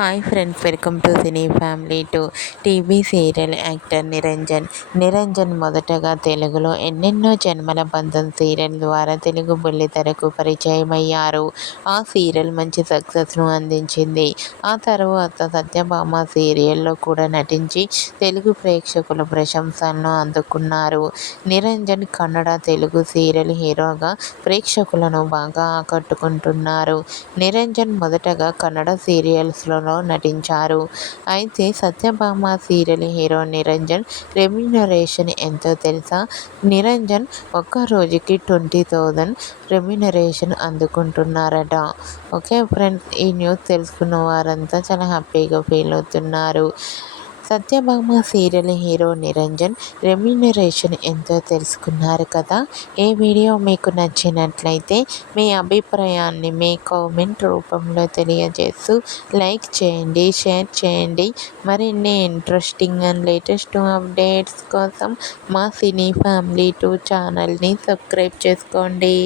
Hi friends, welcome to cine family to TV serial actor Niranjan మొదటగా తెలుగులో ఎన్నెన్నో జన్మల బంధం సీరియల్ ద్వారా తెలుగు బుల్లితెరకు పరిచయమయ్యారు. ఆ సీరియల్ మంచి సక్సెస్ను అందించింది. ఆ తర్వాత సత్యభామ సీరియల్లో కూడా నటించి తెలుగు ప్రేక్షకుల ప్రశంసలను అందుకున్నారు. నిరంజన్ కన్నడ, తెలుగు సీరియల్ హీరోగా ప్రేక్షకులను బాగా ఆకట్టుకుంటున్నారు. నిరంజన్ మొదటగా కన్నడ సీరియల్స్లో నటించారు. అయితే Satyabhama serial hero Niranjan remuneration ఎంతో తెలుసా? నిరంజన్ ఒక్క రోజుకి 20,000 రెమ్యునరేషన్ అందుకుంటున్నారట. ఓకే ఫ్రెండ్స్, ఈ న్యూస్ తెలుసుకున్న వారంతా చాలా హ్యాపీగా ఫీల్ అవుతున్నారు. Satyabhama serial hero Niranjan remuneration ఎంతో తెలుసుకున్నారు కదా. ఈ వీడియో మీకు నచ్చినట్లయితే మీ అభిప్రాయాన్ని మీ కామెంట్ రూపంలో తెలియజేస్తూ లైక్ చేయండి, షేర్ చేయండి. మరిన్ని ఇంట్రెస్టింగ్ అండ్ లేటెస్ట్ అప్డేట్స్ కోసం మా సినీ ఫ్యామిలీ 2 ఛానల్ని సబ్స్క్రైబ్ చేసుకోండి.